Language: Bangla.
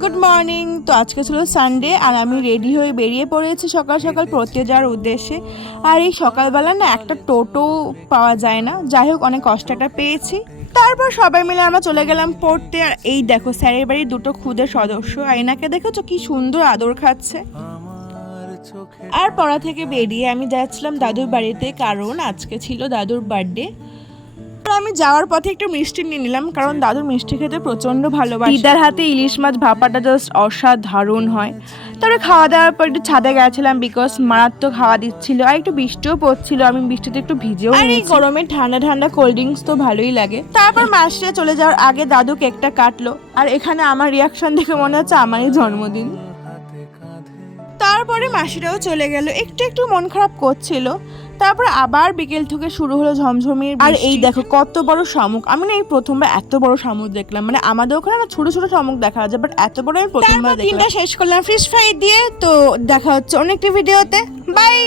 Good morning. তো আজকে ছিল সানডে আর আমি রেডি হয়ে বেরিয়ে পড়েছি সকাল সকাল পড়তে যাওয়ার উদ্দেশ্যে। আর এই সকালবেলা না একটা টোটো পাওয়া যায় না, যাই হোক অনেক কষ্টটা পেয়েছি। তারপর সবাই মিলে আমরা চলে গেলাম পড়তে। আর এই দেখো স্যারের বাড়ির দুটো খুদের সদস্য, আয়নাকে দেখেছো কি সুন্দর আদর খাচ্ছে। আর পড়া থেকে বেরিয়ে আমি যাচ্ছিলাম দাদুর বাড়িতে, কারণ আজকে ছিল দাদুর বার্থডে। আমি যাওয়ার পথে একটু মিষ্টি নিয়ে নিলাম, কারণ দাদুর মিষ্টি খেতে প্রচন্ড ভালোবাসে। দিদার হাতে ইলিশ মাছ ভাপাটা জাস্ট অসাধারণ হয়। তারপরে খাওয়া দাওয়ার পর একটু ছাদে গেছিলাম, বিকজ মারাত্মক হাওয়া দিচ্ছিল আর একটু বৃষ্টিও পড়ছিল। আমি বৃষ্টিতে একটু ভিজেও নিয়েছি। আর এই গরমে ঠান্ডা ঠান্ডা কোল্ড ড্রিঙ্কস তো ভালোই লাগে। তারপর মাসিরা চলে যাওয়ার আগে দাদু কেকটা কাটলো, আর এখানে আমার রিয়াকশন দেখে মনে হচ্ছে আমারই জন্মদিন। তারপরে মাসিরাও চলে গেল, একটু একটু মন খারাপ করছিল। তারপর আবার বিকেল থেকে শুরু হলো ঝমঝমিয়ে। আর এই দেখো কত বড় শামুক, আমি না এই প্রথমবার এত বড় শামুক দেখলাম। মানে আমাদের ওখানে না ছোট ছোট শামুক দেখা যায়, বাট এত বড় আমি প্রথমবার দেখলাম। দিনটা শেষ করলাম ফিশ ফ্রাই দিয়ে। তো দেখা হচ্ছে অন্য একটি ভিডিওতে, বাই।